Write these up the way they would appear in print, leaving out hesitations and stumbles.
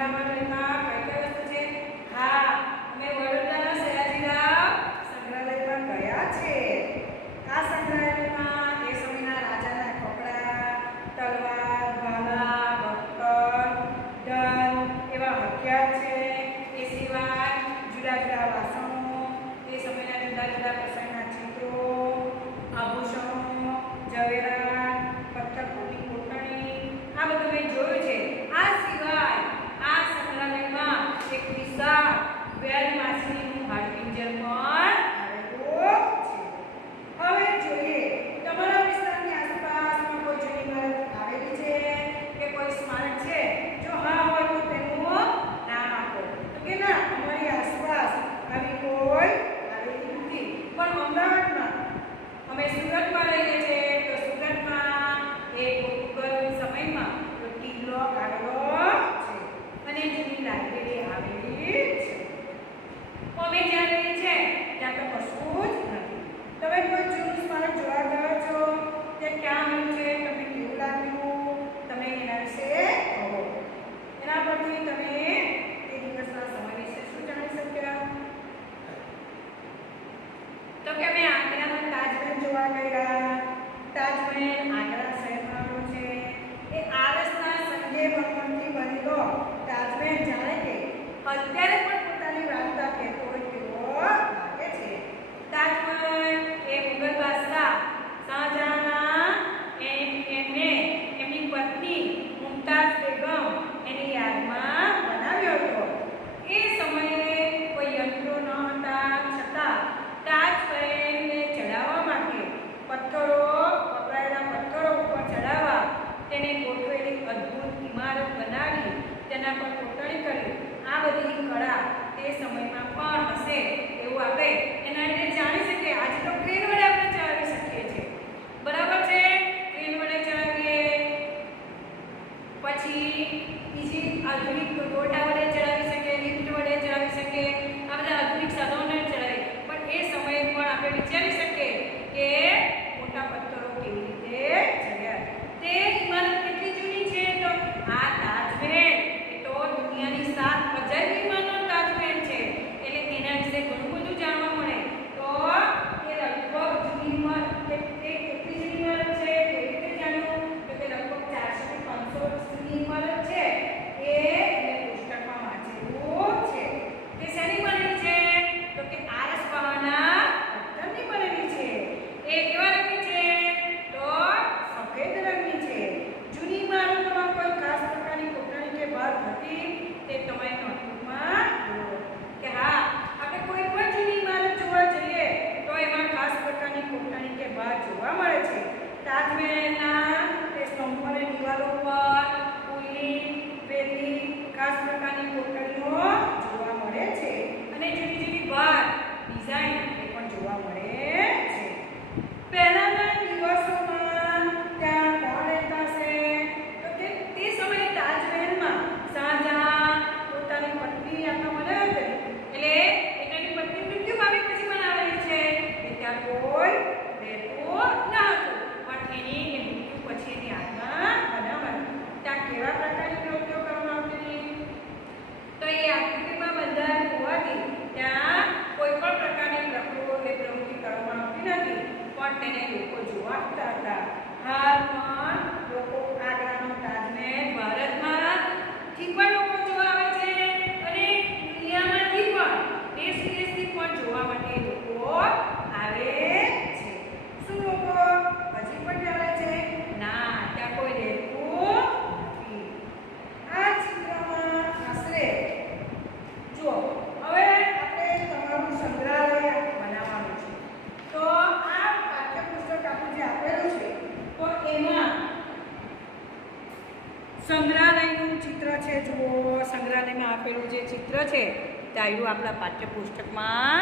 સંગ્રહાલયમાં કઈ કઈ વસ્તુ છે? હા, અમે વડોદરાના સયાજીરાવ સંગ્રહાલયમાં ગયા છે. આ સંગ્રહાલયમાં એ સમયના રાજાના કપડા, તલવાર, ભાલા, બખ્તર, ઢાલ એવા હથિયાર છે. એ સિવાય જુદા જુદા વાસણો, એ સમયના જુદા જુદા પ્રસંગના ચિત્રો, આભૂષણો, ઝવેરાત, પથ્થરની કોટણી, આ બધું મેં જોયું છે. આ સિવાય આ સંગ્રહાલયમાં એક વિશાળ વેલ માછલીનું હાડપિંજર પણ આવેલું છે. હવે જોઈએ તમારા વિસ્તારની આસપાસમાં કોઈ જૂની ઇમારત આવેલી છે કે કોઈ સ્મારક છે? જો હા હોય તો તેનું નામ આપો. તો કે ના, અમારી આસપાસ આવી કોઈ આવેલી નથી. પણ અમદાવાદમાં અમે સુરતમાં રહીએ છીએ, તો સુરતમાં એક મુગલ સમયમાં કિલ્લો આવેલો છે અને જૂની લાઇબ્રેરી આવેલી છે. અમે જ્યાં રહીએ છીએ ત્યાં તો કશું જ નથી. તમે કોઈ જૂનું સ્મારક જોવા ગયા છો? તે ક્યાં આવ્યું છે? તમને કેવું લાગ્યું? તમે એના વિશે કહો. એના પરથી તમે તે દિવસના સમય વિશે શું જાણી શક્યા? તો કે અમે આગ્રાના તાજમહેલ જોવા ગયા. તાજમહેલ આગ્રા શહેરમાં આવેલો છે. એ આરસના સંગેમરમરથી બનેલો તાજમહેલ જાણે કે અત્યારે પણ પોતાની વાર્તા કહેતો હોય તેવો લાગે છે. તાજમહેલ એ મુગલ બાદશાહ શાહજહાંના એમને એમની પત્ની મુમતાઝ બેગમ એની યાદમાં બનાવ્યો હતો. એ સમયે કોઈ યંત્રો ન હતા, છતાં તાજમહેલને ચડાવવા માટે વપરાયેલા પથ્થરો ઉપર ચડાવવા તેને ગોઠવેલી અદ્ભુત ઇમારત બનાવી તેના પર કોતરણી કરી. આ બધી કળા તે સમયમાં પણ હશે એવું આપણે એના લીધે જાણી શકીએ. આજે તો ક્રેન વડે આપણે ચડાવી શકીએ છીએ, બરાબર છે? ક્રેન વડે ચડાવીએ, પછી બીજી આધુનિક દોરડા વડે ચડાવી શકીએ, લિફ્ટ વડે ચડાવી શકીએ, આ બધા આધુનિક સાધનોને ચડાવીએ. પણ એ સમયે પણ આપણે વિચારી શકીએ કે મોટા પથ્થરો કેવી રીતે ચડ્યા. તે ઇમારત કેટલી જૂની છે? તો આ તાજમહેલ એ તો દુનિયાની 7 અજાયબીમાંનો તાજમહેલ છે. એટલે એના વિશે ઘણું બધું જાણવા મળે. તો એ લગભગ જૂની ઇમારત તે કેટલી જૂની ઇમારત છે કેવી રીતે જાણવું? તો કે લગભગ 400 થી 500 વર્ષની ઇમારત છે. એ મેં પુસ્તકમાં વાંચેલું છે. તે શેની બનેલી છે? તો કે આરસ પહાડના પથ્થરની બનેલી છે. એ કેવા રંગની છે? તો સફેદ રંગની છે. જૂની ઇમારતોમાં કોઈ ખાસ પ્રકારની કોતરણી કે ભાત હતી? તે તમારી નોટબુકમાં જુઓ કે હા, આપણે કોઈ પણ જૂની ઇમારત જોવા જઈએ તો એમાં ખાસ પ્રકારની કોતરણી કે ભાત જોવા મળે છે. તાજમહેલના તે સ્તંભો અને દિવાલો પર ફૂલની, વેલી, ખાસ પ્રકારની કોતરણીઓ જોવા મળે છે અને જુદી જુદી ભાત ડિઝાઇન એ પણ જોવા મળે છે. પહેલાના દિવસોમાં ત્યાં કોણ રહેતા હશે? તો કે તે સમયે તાજમહેલમાં શાહજહાં પોતાની પત્ની આપણા બનાવ્યા હતી. એટલે એની પત્ની મૃત્યુ પામી પછી બનાવેલી છે. એ ત્યાં કોઈ રહેતું ન હતું, પણ એની મૃત્યુ પછી એની આત્મા બનાવવાની. ત્યાં કેવા પ્રકારની પ્રવૃત્તિઓ કરવામાં આવતી હતી? તો એ આકૃતિમાં બંધાયેલ હોવાથી ત્યાં કોઈ પણ પ્રકારની પ્રવૃત્તિ કરવામાં આવતી નથી, પણ તેને લોકો જોવા આવતા હતા. હાલ પણ લોકો આગ્રાનો તાજમહેલ ભારતમાંથી પણ લોકો જોવા આવે છે અને દુનિયામાંથી પણ દેશ વિદેશથી પણ જોવા માટે લોકો આવે છે. શું લોકો હજી પણ આવે છે? ના, ત્યાં કોઈ રહેતું નથી. આ ચિત્રમાં આશરે જુઓ. હવે આપણે તમારું સંગ્રહાલય બનાવવાનું છે. તો આ પાઠ્યપુસ્તક આપણું જે આપેલું છે તો એમાં સંગ્રહાલયનું ચિત્ર છે. જુઓ, સંગ્રહાલયમાં આપેલું જે ચિત્ર છે તે આપણા પાઠ્યપુસ્તકમાં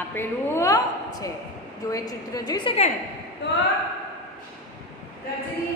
આપેલું છે. જો એ ચિત્ર જોઈ શકે ને તો રજની